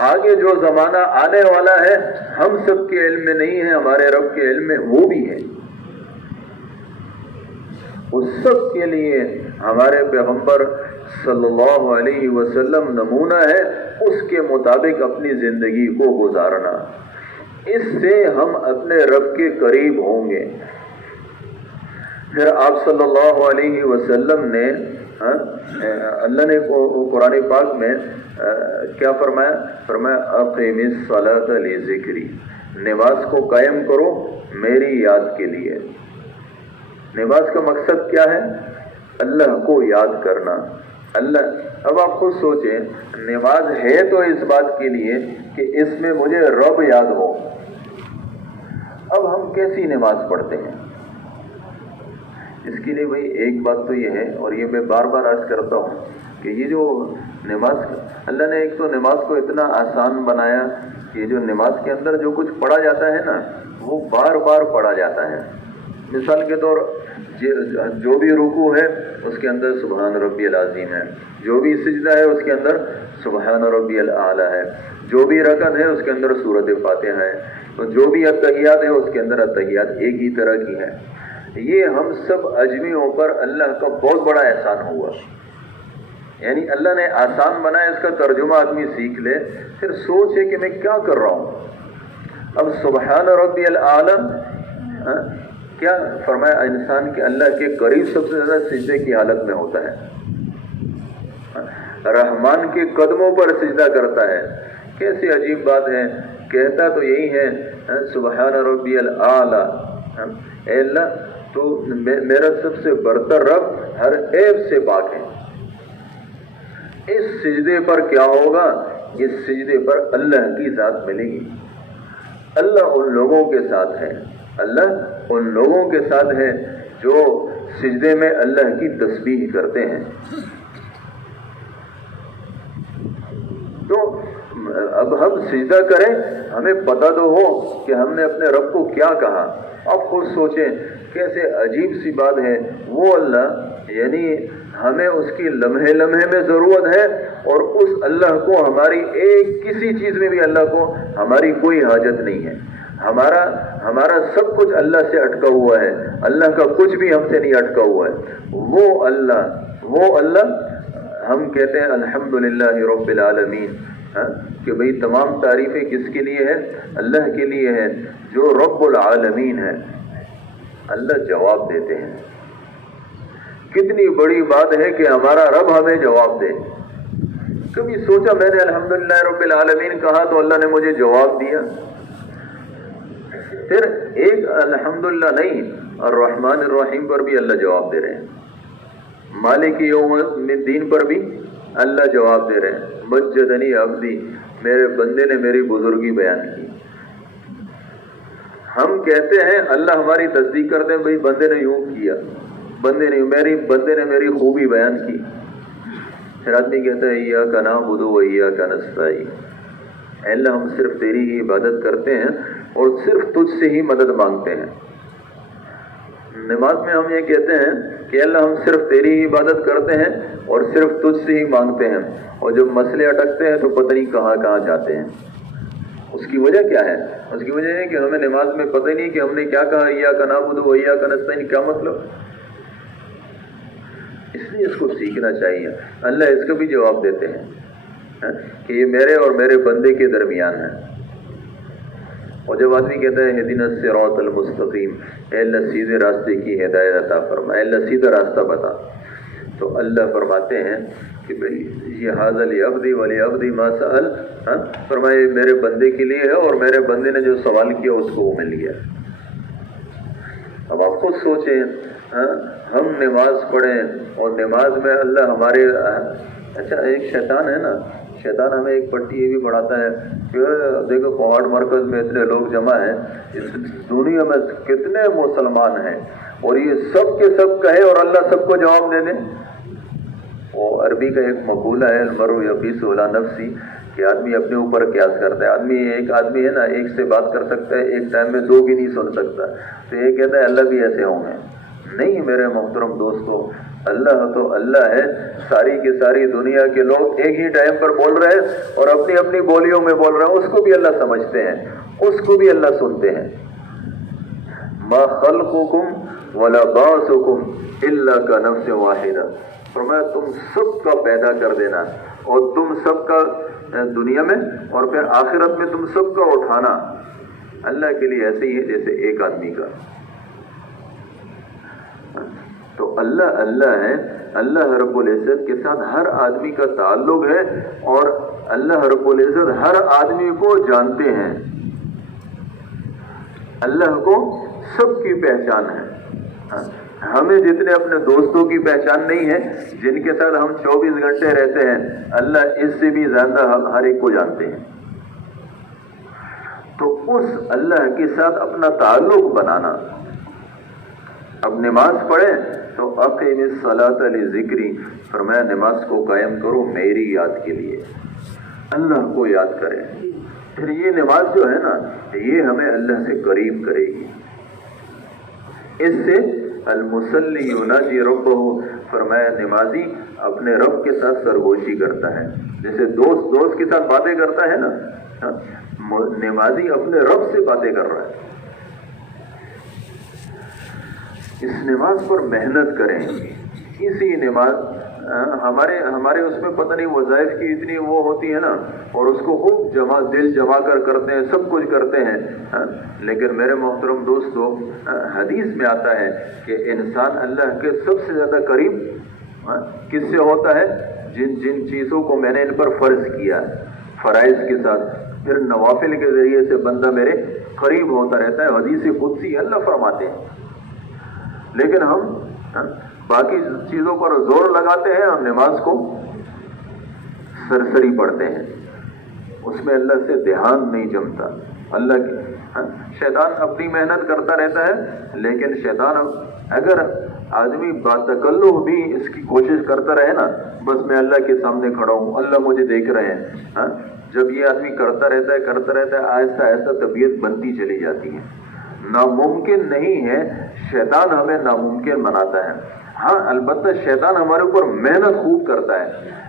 آگے جو زمانہ آنے والا ہے ہم سب کے علم میں نہیں ہے, ہمارے رب کے علم میں وہ بھی ہے. اس سب کے لیے ہمارے پیغمبر صلی اللہ علیہ وسلم نمونہ ہے, اس کے مطابق اپنی زندگی کو گزارنا. اس سے ہم اپنے رب کے قریب ہوں گے. پھر آپ صلی اللہ علیہ وسلم نے اللہ نے قرآن پاک میں کیا فرمایا؟ فرمایا اقیم الصلاۃ لذکری، نماز کو قائم کرو میری یاد کے لیے۔ نماز کا مقصد کیا ہے؟ اللہ کو یاد کرنا۔ اللہ، اب آپ خود سوچیں، نماز ہے تو اس بات کے لیے کہ اس میں مجھے رب یاد ہو۔ اب ہم کیسی نماز پڑھتے ہیں؟ اس کے لیے بھائی ایک بات تو یہ ہے، اور یہ میں بار بار عرض کرتا ہوں کہ یہ جو نماز، اللہ نے ایک تو نماز کو اتنا آسان بنایا کہ یہ جو نماز کے اندر جو کچھ پڑھا جاتا ہے نا، وہ بار بار پڑھا جاتا ہے۔ مثال کے طور جو بھی رکوع ہے اس کے اندر سبحان ربی العظیم ہے، جو بھی سجدہ ہے اس کے اندر سبحان ربی الاعلیٰ ہے، جو بھی رکعت ہے اس کے اندر سورۃ فاتحہ ہے، تو جو بھی التحیات ہے اس کے اندر التحیات ایک ہی طرح کی ہے۔ یہ ہم سب اجمیوں پر اللہ کا بہت بڑا احسان ہوا، یعنی اللہ نے آسان بنایا، اس کا ترجمہ آدمی سیکھ لے، پھر سوچے کہ میں کیا کر رہا ہوں۔ اب سبحان ربی الاعلیٰ کیا فرمایا؟ انسان کے اللہ کے قریب سب سے زیادہ سجدے کی حالت میں ہوتا ہے، رحمان کے قدموں پر سجدہ کرتا ہے۔ کیسی عجیب بات ہے، کہتا تو یہی ہے سبحان ربی الاعلیٰ، اے اللہ تو میرا سب سے برتر رب ہر عیب سے پاک ہے۔ اس سجدے پر کیا ہوگا؟ اس سجدے پر اللہ کی ذات ملے گی۔ اللہ ان لوگوں کے ساتھ ہے، اللہ ان لوگوں کے ساتھ ہے جو سجدے میں اللہ کی تسبیح کرتے ہیں۔ تو اب ہم سجدہ کریں، ہمیں پتہ تو ہو کہ ہم نے اپنے رب کو کیا کہا۔ اب خود سوچیں کیسے عجیب سی بات ہے، وہ اللہ یعنی ہمیں اس کی لمحے لمحے میں ضرورت ہے، اور اس اللہ کو ہماری ایک کسی چیز میں بھی اللہ کو ہماری کوئی حاجت نہیں ہے۔ ہمارا سب کچھ اللہ سے اٹکا ہوا ہے، اللہ کا کچھ بھی ہم سے نہیں اٹکا ہوا ہے۔ وہ اللہ ہم کہتے ہیں الحمدللہ رب العالمین، کہ بھئی تمام تعریفیں کس کے لیے ہے؟ اللہ کے لیے ہے جو رب العالمین ہے۔ اللہ جواب دیتے ہیں۔ کتنی بڑی بات ہے کہ ہمارا رب ہمیں جواب دے۔ کبھی سوچا میں نے الحمدللہ رب العالمین کہا تو اللہ نے مجھے جواب دیا؟ پھر ایک الحمدللہ نہیں، الرحمن الرحیم پر بھی اللہ جواب دے رہے ہیں، مالک یوم الدین پر بھی اللہ جواب دے رہے ہیں، مجدنی عبدی، میرے بندے نے میری بزرگی بیان کی۔ ہم کہتے ہیں اللہ ہماری تصدیق کرتے ہیں، بھئی بندے نے یوں کیا، بندے نے میری خوبی بیان کی۔ پھر آدمی کہتا ہے ایاک نعبد و ایاک نستعین، اے اللہ ہم صرف تیری ہی عبادت کرتے ہیں اور صرف تجھ سے ہی مدد مانگتے ہیں۔ نماز میں ہم یہ کہتے ہیں کہ اللہ ہم صرف تیری ہی عبادت کرتے ہیں اور صرف تجھ سے ہی مانگتے ہیں، اور جب مسئلے اٹکتے ہیں تو پتہ نہیں کہاں کہاں جاتے ہیں۔ اس کی وجہ کیا ہے؟ اس کی وجہ ہے کہ ہمیں نماز میں پتہ ہی نہیں کہ ہم نے کیا کہا، ایاک نعبد و ایاک نستعین کیا مطلب؟ اس لیے اس کو سیکھنا چاہیے۔ اللہ اس کا بھی جواب دیتے ہیں کہ یہ میرے اور میرے بندے کے درمیان ہے۔ اور جب آدمی کہتا ہے اہدنا الصراط المستقیم، اے اللہ سیدھے راستے کی ہدایت عطا فرما، اے اللہ سیدھا راستہ بتا، تو اللہ فرماتے ہیں کہ بھئی یہ ھذا لعبدی ولعبدی ما سأل، فرمائے میرے بندے کے لیے ہے اور میرے بندے نے جو سوال کیا اس کو وہ مل گیا۔ اب آپ خود سوچیں، ہم نماز پڑھیں اور نماز میں اللہ ہمارے اچھا ایک شیطان ہے نا، شیطان ہمیں ایک پٹی یہ بھی پڑھاتا ہے کہ دیکھو قواعد مرکز میں اتنے لوگ جمع ہیں، اس دنیا میں کتنے مسلمان ہیں، اور یہ سب کے سب کہے اور اللہ سب کو جواب دے دے۔ وہ عربی کا ایک مقولہ ہے المرء یقیس علی نفسی، کہ آدمی اپنے اوپر قیاس کرتا ہے۔ ایک آدمی ہے نا، ایک سے بات کر سکتا ہے، ایک ٹائم میں دو بھی نہیں سن سکتا، تو یہ کہتا ہے اللہ بھی ایسے ہوں گے۔ نہیں میرے محترم دوستو، اللہ تو اللہ ہے، ساری کی ساری دنیا کے لوگ ایک ہی ٹائم پر بول رہے ہیں اور اپنی اپنی بولیوں میں بول رہے ہیں، اس کو بھی اللہ سمجھتے ہیں، اس کو بھی اللہ سنتے ہیں۔ ما خلقکم ولا بعثکم الا کنفس واحدہ، فرمایا تم سب کا پیدا کر دینا اور تم سب کا دنیا میں اور پھر آخرت میں تم سب کا اٹھانا اللہ کے لیے ایسے ہی ہے جیسے ایک آدمی کا۔ تو اللہ اللہ ہے، اللہ رب العزت کے ساتھ ہر آدمی کا تعلق ہے اور اللہ رب العزت ہر آدمی کو جانتے ہیں. اللہ کو سب کی پہچان ہے. ہمیں جتنے اپنے دوستوں کی پہچان نہیں ہے جن کے ساتھ ہم 24 گھنٹے رہتے ہیں، اللہ اس سے بھی زیادہ ہر ایک کو جانتے ہیں. تو اس اللہ کے ساتھ اپنا تعلق بنانا. اب نماز پڑھیں تو اقیم الصلاۃ لذکری، فرمایا نماز کو قائم کرو میری یاد کے لیے، اللہ کو یاد کریں. پھر یہ نماز جو ہے نا یہ ہمیں اللہ سے قریب کرے گی. اس سے المصلی یناجی ربہ، فرمایا نمازی اپنے رب کے ساتھ سرگوشی کرتا ہے. جیسے دوست کے ساتھ باتیں کرتا ہے نا، نمازی اپنے رب سے باتیں کر رہا ہے. اس نماز پر محنت کریں. اسی نماز ہمارے اس میں پتہ نہیں وظائف کی اتنی وہ ہوتی ہے نا، اور اس کو خوب دل جما کر کرتے ہیں، سب کچھ کرتے ہیں. لیکن میرے محترم دوستو، حدیث میں آتا ہے کہ انسان اللہ کے سب سے زیادہ قریب کس سے ہوتا ہے؟ جن چیزوں کو میں نے ان پر فرض کیا فرائض کے ساتھ، پھر نوافل کے ذریعے سے بندہ میرے قریب ہوتا رہتا ہے. حدیث قدسی اللہ فرماتے ہیں. لیکن ہم باقی چیزوں پر زور لگاتے ہیں اور نماز کو سرسری پڑھتے ہیں، اس میں اللہ سے دھیان نہیں جمتا. اللہ کی شیطان اپنی محنت کرتا رہتا ہے، لیکن شیطان اگر آدمی باتکلف بھی اس کی کوشش کرتا رہے نا، بس میں اللہ کے سامنے کھڑا ہوں، اللہ مجھے دیکھ رہے ہیں، جب یہ آدمی کرتا رہتا ہے آہستہ آہستہ طبیعت بنتی چلی جاتی ہے. ناممکن نہیں ہے، شیطان ہمیں ناممکن بناتا ہے. ہاں البتہ شیطان ہمارے اوپر محنت خوب کرتا ہے.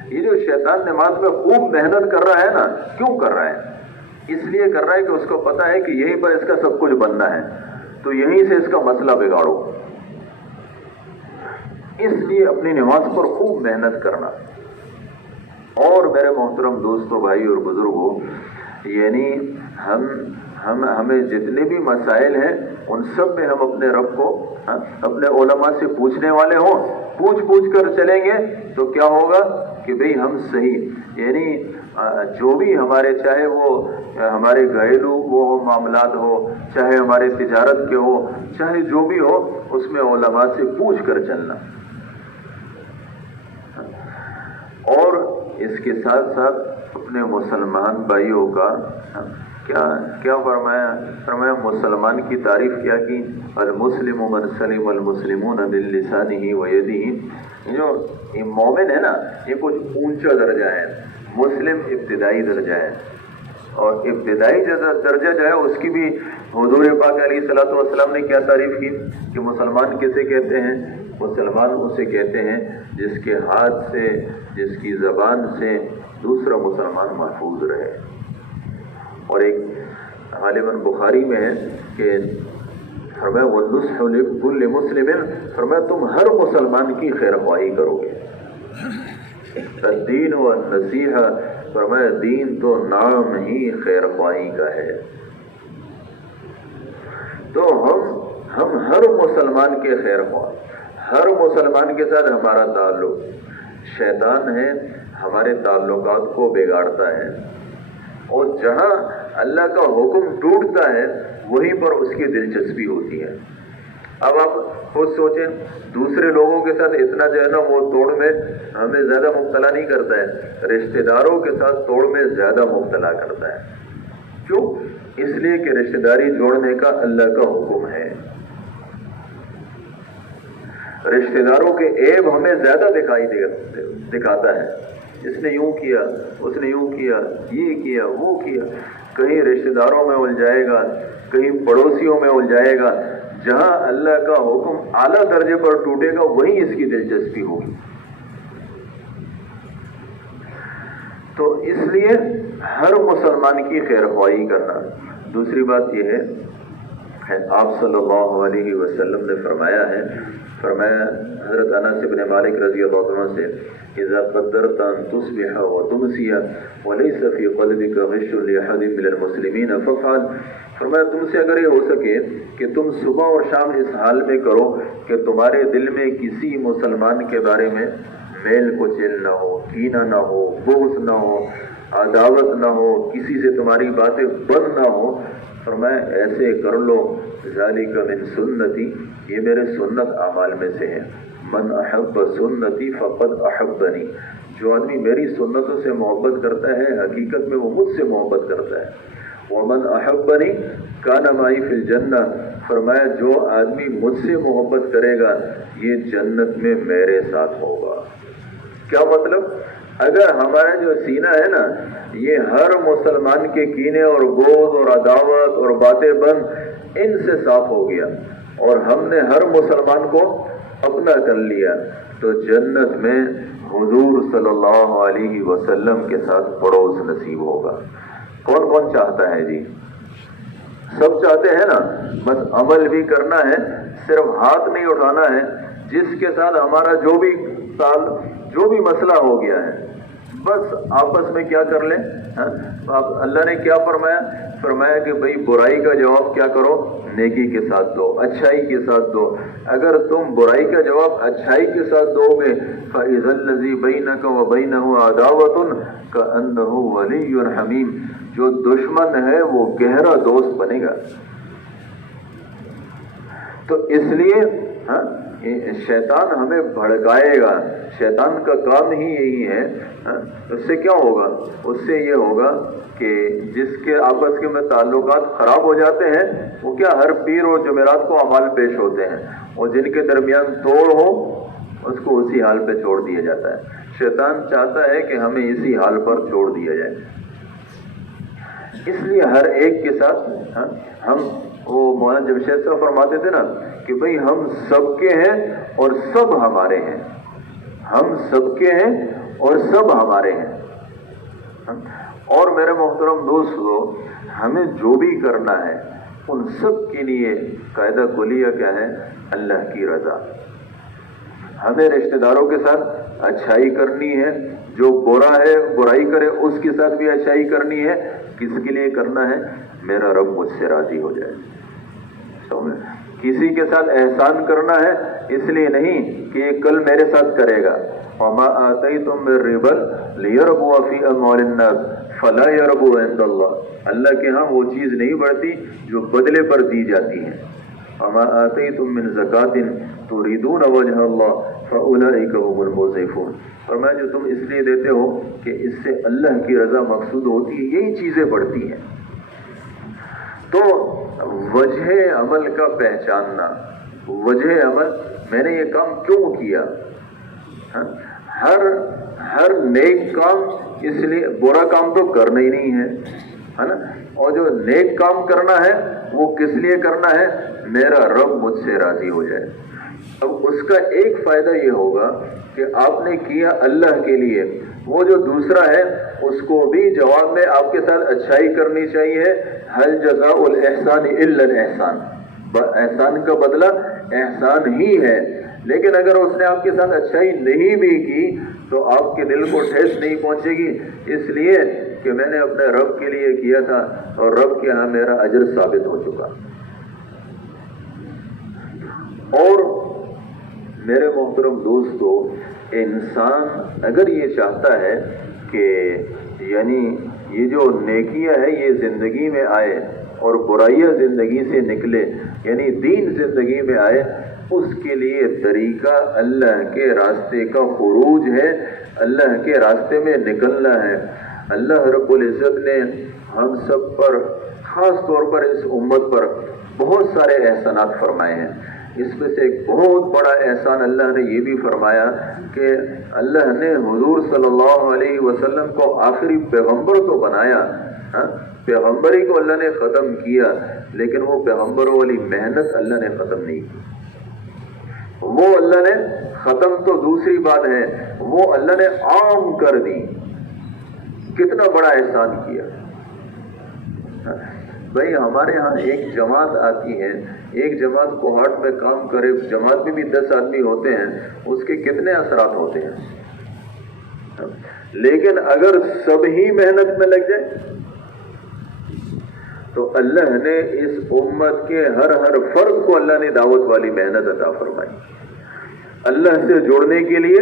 یہ جو شیطان نماز میں خوب محنت کر رہا ہے نا، کیوں کر رہا ہے؟ اس لیے کر رہا ہے کہ اس کو پتا ہے کہ یہیں پر اس کا سب کچھ بننا ہے، تو یہیں سے اس کا مسئلہ بگاڑو. اس لیے اپنی نماز پر خوب محنت کرنا. اور میرے محترم دوستوں، بھائی اور بزرگوں، یعنی ہمیں جتنے بھی مسائل ہیں ان سب میں ہم اپنے رب کو اپنے علماء سے پوچھنے والے ہوں. پوچھ کر چلیں گے تو کیا ہوگا کہ بھئی ہم صحیح، یعنی جو بھی ہمارے، چاہے وہ ہمارے گھریلو وہ معاملات ہو، چاہے ہمارے تجارت کے ہو، چاہے جو بھی ہو، اس میں علماء سے پوچھ کر چلنا. اور اس کے ساتھ ساتھ اپنے مسلمان بھائیوں کا کیا فرمایا مسلمان کی تعریف کیا کی؟ المسلم من سلم المسلمون من لسانه ویدہ. جو یہ مومن ہے نا، یہ کچھ اونچا درجہ ہے. مسلم ابتدائی درجہ ہے، اور ابتدائی درجہ جو ہے اس کی بھی حضور پاک علیہ الصلوۃ والسلام نے کیا تعریف کی کہ مسلمان کسے کہتے ہیں؟ مسلمان اسے کہتے ہیں جس کے ہاتھ سے، جس کی زبان سے دوسرا مسلمان محفوظ رہے. اور ایک غالباً بخاری میں ہے کہ فرمایا وَالنُّصْحُ لِكُلِّ مُسْلِمٍ، فرمایا تم ہر مسلمان کی خیر خواہی کرو گے. الدین والنصیحہ، فرمایا دین تو نام ہی خیر خواہی کا ہے. تو ہم ہر مسلمان کے خیر خواہ، ہر مسلمان کے ساتھ ہمارا تعلق. شیطان ہے ہمارے تعلقات کو بگاڑتا ہے، اور جہاں اللہ کا حکم ٹوٹتا ہے وہیں پر اس کی دلچسپی ہوتی ہے. اب آپ خود سوچیں، دوسرے لوگوں کے ساتھ اتنا جو ہے نا وہ توڑ میں ہمیں زیادہ مبتلا نہیں کرتا ہے، رشتہ داروں کے ساتھ توڑ میں زیادہ مبتلا کرتا ہے. کیوں؟ اس لیے کہ رشتہ داری جوڑنے کا اللہ کا حکم ہے. رشتہ داروں کے عیب ہمیں زیادہ دکھاتا ہے. اس نے یوں کیا، اس نے یوں کیا، یہ کیا، وہ کیا. کہیں رشتہ داروں میں الجھائے گا، کہیں پڑوسیوں میں الجھائے گا. جہاں اللہ کا حکم اعلیٰ درجے پر ٹوٹے گا وہیں اس کی دلچسپی ہوگی. تو اس لیے ہر مسلمان کی خیر خواہی کرنا. دوسری بات یہ ہے، آپ صلی اللہ علیہ وسلم نے فرمایا حضرت انس بن مالک رضی اللہ عنہ سے، اذا قدرت ان تصبح وتمسي وليس في قلبك غش لاحد من المسلمين فافعل. فرمایا تم سے اگر یہ ہو سکے کہ تم صبح اور شام اس حال میں کرو کہ تمہارے دل میں کسی مسلمان کے بارے میں میل کچیل نہ ہو، کینہ نہ ہو، بغض نہ ہو، عداوت نہ ہو، کسی سے تمہاری باتیں بند نہ ہو، فرمایا ایسے کر لو، ذالک من سنتی، یہ میرے سنت اعمال میں سے ہے، من احب سنتی فقد احبنی، جو آدمی میری سنتوں سے محبت کرتا ہے حقیقت میں وہ مجھ سے محبت کرتا ہے، ومن احبنی کان معی فی الجنہ، فرمایا جو آدمی مجھ سے محبت کرے گا یہ جنت میں میرے ساتھ ہوگا۔ کیا مطلب؟ اگر ہمارا جو سینہ ہے نا یہ ہر مسلمان کے کینے اور بغض اور عداوت اور باتیں بند ان سے صاف ہو گیا اور ہم نے ہر مسلمان کو اپنا کر لیا تو جنت میں حضور صلی اللہ علیہ وسلم کے ساتھ پڑوس نصیب ہوگا۔ کون کون چاہتا ہے جی؟ سب چاہتے ہیں نا، بس عمل بھی کرنا ہے، صرف ہاتھ نہیں اٹھانا ہے۔ جس کے ساتھ ہمارا جو بھی مسئلہ ہو گیا ہے بس آپس میں کیا کر لیں۔ اللہ نے کیا فرمایا؟ فرمایا کہ بھئی برائی کا جواب کیا کرو؟ نیکی کے ساتھ دو، اچھائی کے ساتھ دو۔ اگر تم برائی کا جواب اچھائی کے ساتھ دو گے فَإِذَا الَّذِي بَيْنَكَ وَبَيْنَهُ عَدَاوَةٌ كَأَنَّهُ وَلِيٌّ حَمِيمٌ، جو دشمن ہے وہ گہرا دوست بنے گا۔ تو اس لیے شیطان ہمیں بھڑکائے گا، شیطان کا کام ہی یہی ہے۔ اس سے کیا ہوگا؟ اس سے یہ ہوگا کہ جس کے آپس کے میں تعلقات خراب ہو جاتے ہیں وہ کیا ہر پیر اور جمعرات کو اعمال پیش ہوتے ہیں، اور جن کے درمیان توڑ ہو اس کو اسی حال پہ چھوڑ دیا جاتا ہے۔ شیطان چاہتا ہے کہ ہمیں اسی حال پر چھوڑ دیا جائے، اس لیے ہر ایک کے ساتھ ہم وہ مولانا جمشید صاحب فرماتے تھے نا کہ بھئی ہم سب کے ہیں اور سب ہمارے ہیں، ہم سب کے ہیں اور سب ہمارے ہیں۔ اور میرے محترم دوستو، ہمیں جو بھی کرنا ہے ان سب کے لیے قاعدہ کلیہ کیا ہے؟ اللہ کی رضا۔ ہمیں رشتہ داروں کے ساتھ اچھائی کرنی ہے، جو برا ہے برائی کرے اس کے ساتھ بھی اچھائی کرنی ہے۔ کس کے لیے کرنا ہے؟ میرا رب مجھ سے راضی ہو جائے۔ کسی کے ساتھ احسان کرنا ہے اس لیے نہیں کہ یہ کل میرے ساتھ کرے گا۔ وَمَا آتَيْتُم مِّن رِّبًا لِيَرْبُوَ فِي أَمْوَالِ النَّاسِ فَلَا يَرْبُو عِندَ اللَّهِ، اللہ کے ہاں وہ چیز نہیں بڑھتی جو بدلے پر دی جاتی ہے۔ وَمَا آتَيْتُم مِّن زَكَاةٍ تُرِيدُونَ وَجْهَ اللَّهِ فَأُولَٰئِكَ هُمُ الْمُضْعِفُونَ، فرمایا جو تم اس لیے دیتے ہو کہ اس سے اللہ کی رضا مقصود ہوتی ہے، یہی چیزیں بڑھتی ہیں۔ تو وجہ عمل کا پہچاننا، وجہ عمل، میں نے یہ کام کیوں کیا؟ ہر نیک کام اس لیے، برا کام تو کرنا ہی نہیں ہے نا، اور جو نیک کام کرنا ہے وہ کس لیے کرنا ہے؟ میرا رب مجھ سے راضی ہو جائے۔ اب اس کا ایک فائدہ یہ ہوگا کہ آپ نے کیا اللہ کے لیے، وہ جو دوسرا ہے اس کو بھی جواب میں آپ کے ساتھ اچھائی کرنی چاہیے۔ هل جزاء الاحسان الا الاحسان، احسان کا بدلہ احسان ہی ہے، لیکن اگر اس نے آپ کے ساتھ اچھائی نہیں بھی کی تو آپ کے دل کو ٹھیس نہیں پہنچے گی، اس لیے کہ میں نے اپنے رب کے لیے کیا تھا اور رب کے ہاں میرا اجر ثابت ہو چکا۔ اور میرے محترم دوستو، انسان اگر یہ چاہتا ہے کہ یعنی یہ جو نیکیاں ہے یہ زندگی میں آئے اور برائیاں زندگی سے نکلے، یعنی دین زندگی میں آئے، اس کے لیے طریقہ اللہ کے راستے کا خروج ہے، اللہ کے راستے میں نکلنا ہے۔ اللہ رب العزت نے ہم سب پر، خاص طور پر اس امت پر بہت سارے احسانات فرمائے ہیں۔ اس میں سے ایک بہت بڑا احسان اللہ نے یہ بھی فرمایا کہ اللہ نے حضور صلی اللہ علیہ وسلم کو آخری پیغمبر تو بنایا، پیغمبری کو اللہ نے ختم کیا، لیکن وہ پیغمبروں والی محنت اللہ نے ختم نہیں کی۔ وہ اللہ نے ختم تو دوسری بات ہے، وہ اللہ نے عام کر دی۔ کتنا بڑا احسان کیا بھائی! ہمارے ہاں ایک جماعت آتی ہے، ایک جماعت کوہاٹ میں کام کرے، جماعت میں بھی 10 آدمی ہوتے ہیں، اس کے کتنے اثرات ہوتے ہیں، لیکن اگر سب ہی محنت میں لگ جائے تو اللہ نے اس امت کے ہر فرد کو اللہ نے دعوت والی محنت عطا فرمائی. اللہ سے جوڑنے کے لیے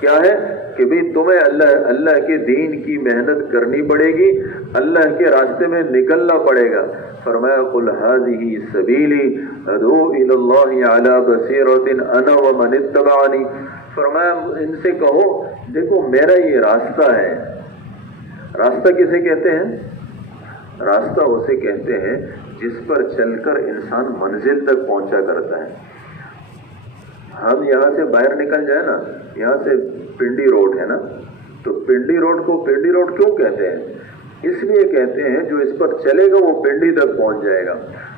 کیا ہے کہ بھئی تمہیں اللہ کے دین کی محنت کرنی پڑے گی, اللہ کے راستے میں نکلنا پڑے گا. فرمایا قل هذه سبیلی ادعو الی اللہ علی بصیرۃ انا ومن اتبعنی. فرمایا ان سے کہو دیکھو میرا یہ راستہ ہے. راستہ کسے کہتے ہیں؟ راستہ اسے کہتے ہیں جس پر چل کر انسان منزل تک پہنچا کرتا ہے. ہم یہاں سے باہر نکل جائیں نا, یہاں سے پنڈی روڈ ہے نا, تو پنڈی روڈ کو پنڈی روڈ کیوں کہتے ہیں؟ اس لیے کہتے ہیں جو اس پر چلے گا وہ پنڈی تک پہنچ جائے گا.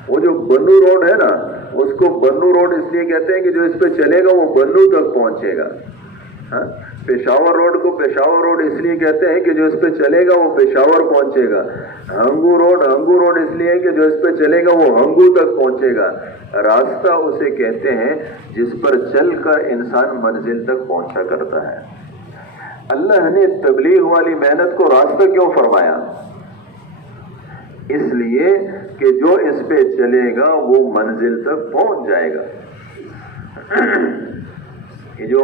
وہ جو بنو روڈ ہے نا اس کو بنو روڈ اس لیے کہتے ہیں کہ جو اس پہ چلے گا وہ بنو تک پہنچے گا. پشاور روڈ کو پشاور روڈ اس لیے کہتے ہیں کہ جو اس پہ چلے گا وہ پشاور پہنچے گا. ہنگو روڈ اس لیے کہ جو اس پہ چلے گا وہ ہنگو تک پہنچے گا. راستہ اسے کہتے ہیں جس پر چل کر انسان منزل تک پہنچا کرتا ہے. اللہ نے تبلیغ والی محنت کو راستہ کیوں فرمایا؟ اس لیے کہ جو اس پہ چلے گا وہ منزل تک پہنچ جائے گا. یہ جو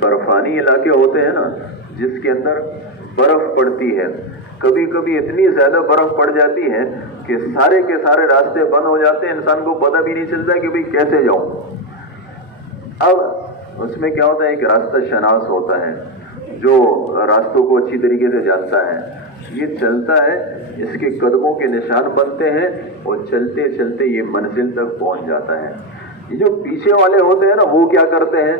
برفانی علاقے ہوتے ہیں نا جس کے اندر برف پڑتی ہے, کبھی کبھی اتنی زیادہ برف پڑ جاتی ہے کہ سارے کے سارے راستے بند ہو جاتے ہیں, انسان کو پتہ بھی نہیں چلتا کہ بھئی کیسے جاؤں. اب اس میں کیا ہوتا ہے, ایک راستہ شناس ہوتا ہے جو راستوں کو اچھی طریقے سے جانتا ہے. یہ چلتا ہے, اس کے قدموں کے نشان بنتے ہیں اور چلتے چلتے یہ منزل تک پہنچ جاتا ہے. یہ جو پیچھے والے ہوتے ہیں نا وہ کیا کرتے ہیں,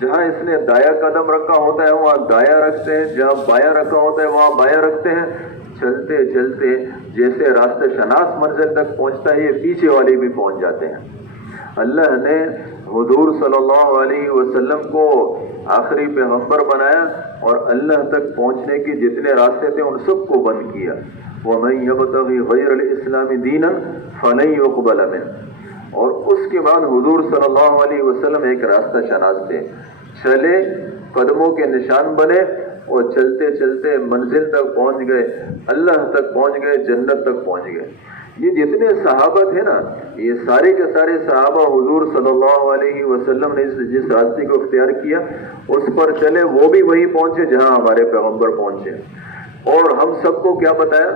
جہاں اس نے دایا قدم رکھا ہوتا ہے وہاں دایا رکھتے ہیں, جہاں بایاں رکھا ہوتا ہے وہاں بایاں رکھتے ہیں. چلتے چلتے جیسے راستہ شناس منزل تک پہنچتا ہے یہ پیچھے والے بھی پہنچ جاتے ہیں. اللہ نے حضور صلی اللہ علیہ وسلم کو آخری پیغمبر بنایا اور اللہ تک پہنچنے کے جتنے راستے تھے ان سب کو بند کیا. وَمَن يَبْتَغِ غَيْرَ الْإِسْلَامِ دِينًا فَلَن يُقْبَلَ مِنْهُ. اور اس کے بعد حضور صلی اللہ علیہ وسلم ایک راستہ شناس تھے, چلے قدموں کے نشان بنے اور چلتے چلتے منزل تک پہنچ گئے, اللہ تک پہنچ گئے, جنت تک پہنچ گئے. یہ جتنے صحابہ تھے نا یہ سارے کے سارے صحابہ حضور صلی اللہ علیہ وسلم نے جس راستے کو اختیار کیا اس پر چلے, وہ بھی وہی پہنچے جہاں ہمارے پیغمبر پہنچے. اور ہم سب کو کیا بتایا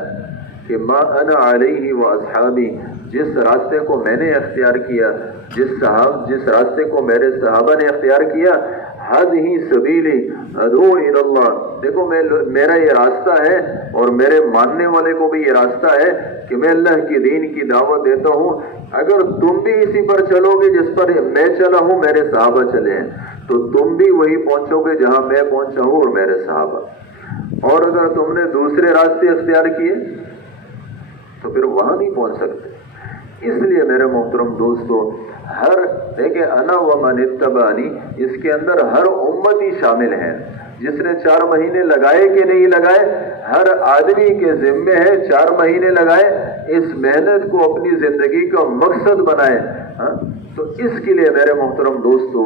کہ ما انا علیہ و اصحابی, جس راستے کو میں نے اختیار کیا, جس راستے کو میرے صحابہ نے اختیار کیا, ہذہ سبیلی ادعو الی اللہ. دیکھو میرا یہ راستہ ہے اور میرے ماننے والے کو بھی یہ راستہ ہے کہ میں اللہ کے دین کی دعوت دیتا ہوں. اگر تم بھی اسی پر چلو گے جس پر میں چلا ہوں, میرے صحابہ چلے ہیں, تو تم بھی وہی پہنچو گے جہاں میں پہنچا ہوں اور میرے صحابہ. اور اگر تم نے دوسرے راستے اختیار کیے تو پھر وہاں نہیں پہنچ سکتے. اس لیے میرے محترم دوستو, ہر دیکھیں انا ومن اتبعنی, اس کے اندر ہر امتی شامل ہے. جس نے 4 مہینے لگائے کہ نہیں لگائے, ہر آدمی کے ذمے ہے 4 مہینے لگائے, اس محنت کو اپنی زندگی کا مقصد بنائے. تو اس کے لیے میرے محترم دوستو,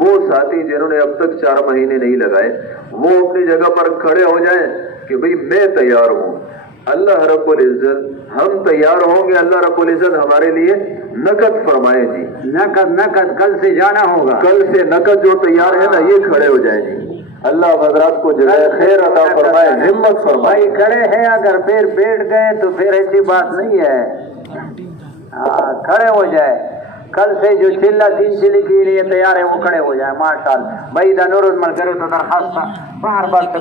وہ ساتھی جنہوں نے اب تک 4 مہینے نہیں لگائے وہ اپنی جگہ پر کھڑے ہو جائیں کہ بھئی میں تیار ہوں. اللہ رب العزت, ہم تیار ہوں گے, اللہ رب العزت ہمارے لیے نقد فرمائے جی. نقد کل سے جانا ہوگا, کل سے نقد جو تیار ہے نا یہ کھڑے ہو جائیں جی. اللہ حضرات کو جزائے خیر عطا فرمائے, ہمت فرمائے. بھائی کھڑے ہیں, اگر پھر بیٹھ گئے تو پھر ایسی بات نہیں ہے. کھڑے ہو جائے, کل سے جو چلہ 3 چلی کے لیے تیار ہے وہ کھڑے ہو جائے. ماشاءاللہ بھائی دا نور مل کرے تو درخواست بار بار